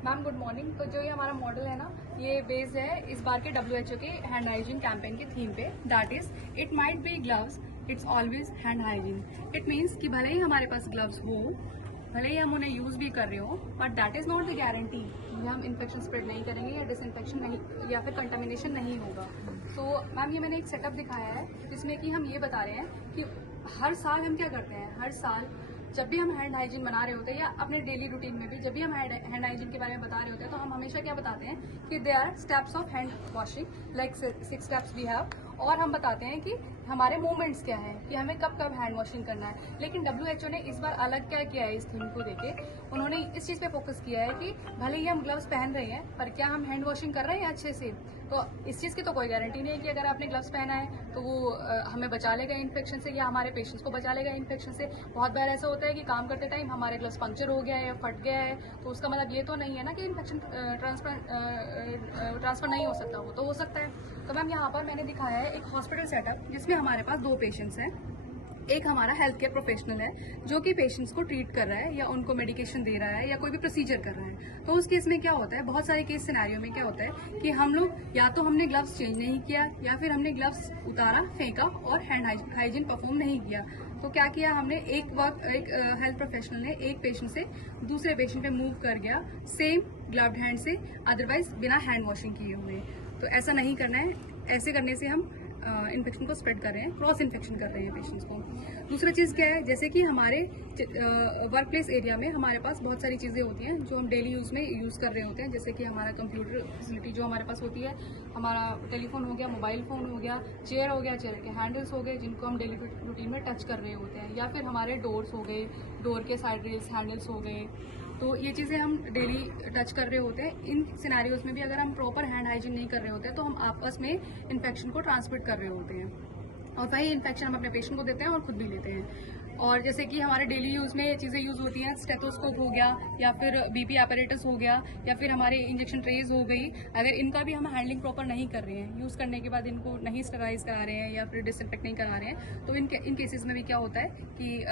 Ma'am good morning. तो जो ये हमारा मॉडल है ना, ये बेस्ड है इस बार के WHO के हैंड हाइजीन कैंपेन की थीम पे। That is it might be gloves, it's always hand hygiene. It means कि भले ही हमारे पास ग्लव्स हो, भले ही हम उन्हें यूज भी कर रहे हो, but that is not the guarantee कि हम इन्फेक्शन स्प्रेड नहीं करेंगे या डिसइंफेक्शन नहीं या फिर कंटामिनेशन नहीं होगा। तो मैम ये मैंने एक सेटअप दिखाया है जिसमें कि हम ये बता रहे हैं कि हर साल हम क्या करते हैं, हर साल जब भी हम हैंड हाइजीन बना रहे होते हैं या अपने डेली रूटीन में भी जब भी हम हैंड हाइजीन के बारे में बता रहे होते हैं, तो हम हमेशा क्या बताते हैं कि they are steps of hand washing, like 6 steps we have. और हम बताते हैं कि हमारे मूवमेंट्स क्या है, कि हमें कब कब हैंड वॉशिंग करना है। लेकिन WHO ने इस बार अलग क्या किया है, इस थीम को देके उन्होंने इस चीज़ पे फोकस किया है कि भले ही हम ग्लव्स पहन रहे हैं, पर क्या हम हैंड वॉशिंग कर रहे हैं अच्छे से। तो इस चीज़ की तो कोई गारंटी नहीं है कि अगर आपने ग्लव्स पहना है तो वो हमें बचा लेगा इन्फेक्शन से या हमारे पेशेंट्स को बचा लेगा इन्फेक्शन से। बहुत बार ऐसा होता है कि काम करते टाइम हमारे ग्लव्स पंक्चर हो गया है या फट गया है, तो उसका मतलब ये तो नहीं है ना कि इन्फेक्शन ट्रांसफर नहीं हो सकता, वो तो हो सकता है। तो मैम यहाँ पर मैंने दिखाया है एक हॉस्पिटल सेटअप जिसमें हमारे पास 2 पेशेंट्स हैं। एक हमारा हेल्थ केयर प्रोफेशनल है जो कि पेशेंट्स को ट्रीट कर रहा है या उनको मेडिकेशन दे रहा है या कोई भी प्रोसीजर कर रहा है। तो उस केस में क्या होता है, बहुत सारे केस सिनेरियो में क्या होता है कि हम लोग या तो हमने ग्लव्स चेंज नहीं किया या फिर हमने ग्लव्स उतारा, फेंका और हैंड हाइजीन परफॉर्म नहीं किया। तो क्या किया हमने, एक हेल्थ प्रोफेशनल ने एक पेशेंट से दूसरे पेशेंट पे मूव कर गया सेम ग्लव्ड हैंड से, अदरवाइज बिना हैंड वॉशिंग किए हुए। तो ऐसा नहीं करना है, ऐसे करने से हम इन्फेक्शन को स्प्रेड कर रहे हैं, क्रॉस इन्फेक्शन कर रहे हैं पेशेंट्स को। दूसरी चीज़ क्या है, जैसे कि हमारे वर्क प्लेस एरिया में हमारे पास बहुत सारी चीज़ें होती हैं जो हम डेली यूज़ में यूज़ कर रहे होते हैं। जैसे कि हमारा कंप्यूटर फैसिलिटी जो हमारे पास होती है, हमारा टेलीफोन हो गया, मोबाइल फ़ोन हो गया, चेयर हो गया, चेयर के हैंडल्स हो गए जिनको हम डेली रूटीन में टच कर रहे होते हैं, या फिर हमारे डोर्स हो गए, डोर के साइड रेल्स हैंडल्स हो गए। तो ये चीज़ें हम डेली टच कर रहे होते हैं। इन सिनेरियोज में भी अगर हम प्रॉपर हैंड हाइजीन नहीं कर रहे होते हैं तो हम आपस में इन्फेक्शन को ट्रांसमिट कर रहे होते हैं और वही इन्फेक्शन हम अपने पेशेंट को देते हैं और खुद भी लेते हैं। और जैसे कि हमारे डेली यूज़ में ये चीज़ें यूज़ होती हैं, स्टेथोस्कोप हो गया या फिर BP apparatus हो गया या फिर हमारे इंजेक्शन ट्रेज हो गई, अगर इनका भी हम हैंडलिंग प्रॉपर नहीं कर रहे हैं, यूज़ करने के बाद इनको नहीं स्टराइज करा रहे हैं या फिर डिसइंफेक्ट नहीं करा रहे हैं, तो इन केसेस में भी क्या होता है कि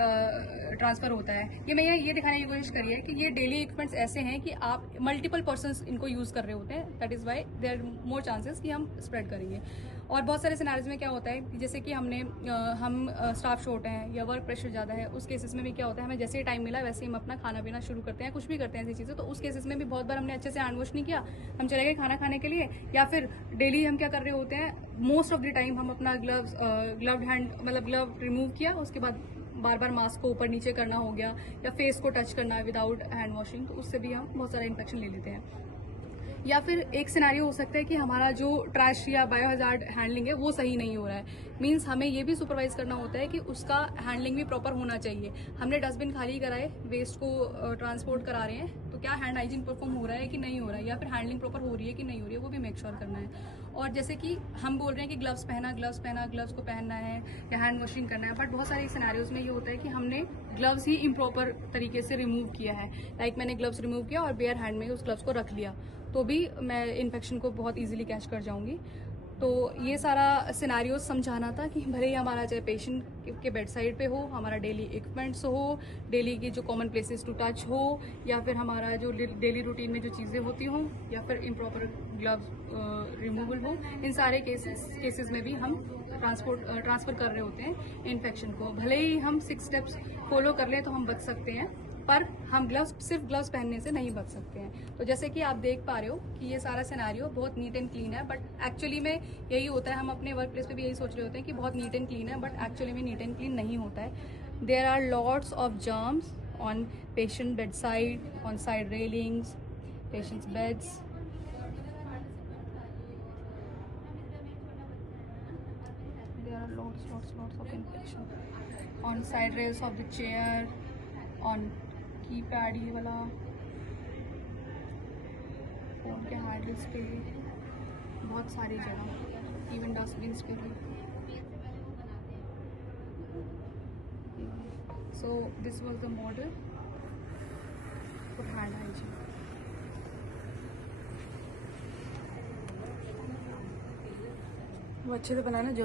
ट्रांसफ़र होता है। ये मैंने ये दिखाने की कोशिश करी है कि ये डेली इक्विपमेंट्स ऐसे हैं कि आप मल्टीपल पर्सनस इनको यूज़ कर रहे होते हैं, that is why there are more chances कि हम स्प्रेड करेंगे। और बहुत सारे सिनेरियोज में क्या होता है कि जैसे कि हम स्टाफ शॉर्ट हैं या वर्क प्रेशर ज़्यादा है, उस केसेस में भी क्या होता है, हमें जैसे ही टाइम मिला वैसे ही हम अपना खाना पीना शुरू करते हैं, कुछ भी करते हैं ऐसी चीज़ें। तो उस केसेस में भी बहुत बार हमने अच्छे से हैंड वॉश नहीं किया, हम चले गए खाना खाने के लिए, या फिर डेली हम क्या कर रहे होते हैं, मोस्ट ऑफ द टाइम हम अपना ग्लव्ड हैंड मतलब ग्लव रिमूव किया, उसके बाद बार बार मास्क को ऊपर नीचे करना हो गया या फेस को टच करना है विदाउट हैंड वॉशिंग, तो उससे भी हम बहुत सारा इन्फेक्शन ले लेते हैं। या फिर एक सिनेरियो हो सकता है कि हमारा जो ट्रैश या बायोहजार्ड हैंडलिंग है वो सही नहीं हो रहा है। मींस हमें ये भी सुपरवाइज करना होता है कि उसका हैंडलिंग भी प्रॉपर होना चाहिए। हमने डस्टबिन खाली कराए, वेस्ट को ट्रांसपोर्ट करा रहे हैं, तो क्या हैंड हाइजीन परफॉर्म हो रहा है कि नहीं हो रहा है, या फिर हैंडलिंग प्रॉपर हो रही है कि नहीं हो रही है, वो भी मेक श्योर करना है। और जैसे कि हम बोल रहे हैं कि ग्लव्स पहना, ग्लव्स को पहनना है या हैंड वॉशिंग करना है, बट बहुत सारे सिनेरियोज में ये होता है कि हमने ग्लव्स ही इम्प्रॉपर तरीके से रिमूव किया है। लाइक मैंने ग्लव्स रिमूव किया और बेयर हैंड में उस ग्लव्स को रख लिया, तो भी मैं इन्फेक्शन को बहुत इजीली कैच कर जाऊंगी। तो ये सारा सिनेरियो समझाना था कि भले ही हमारा चाहे पेशेंट के बेड साइड पे हो, हमारा डेली इक्विपमेंट्स हो, डेली की जो कॉमन प्लेसेस टू टच हो, या फिर हमारा जो डेली रूटीन में जो चीज़ें होती हों, या फिर इम्प्रॉपर ग्लव्स रिमूवल हो, इन सारे केसेस में भी हम ट्रांसफ़र कर रहे होते हैं इन्फेक्शन को। भले ही हम 6 स्टेप्स फॉलो कर लें तो हम बच सकते हैं, पर हम सिर्फ ग्लव्स पहनने से नहीं बच सकते हैं। तो जैसे कि आप देख पा रहे हो कि ये सारा सिनेरियो बहुत नीट एंड क्लीन है, बट एक्चुअली में यही होता है, हम अपने वर्क प्लेस पे भी यही सोच रहे होते हैं कि बहुत नीट एंड क्लीन है, बट एक्चुअली में नीट एंड क्लीन नहीं होता है। There are lots of germs on patient bed side, on side railings, patients beds. There are lots of infection on side rails of the chair, on keypad ये वाला, phone के handles पे, बहुत सारी जगह, इवन डस्टबिन्स पे भी। So this was the model for hand hygiene. वो अच्छे से बनाना जो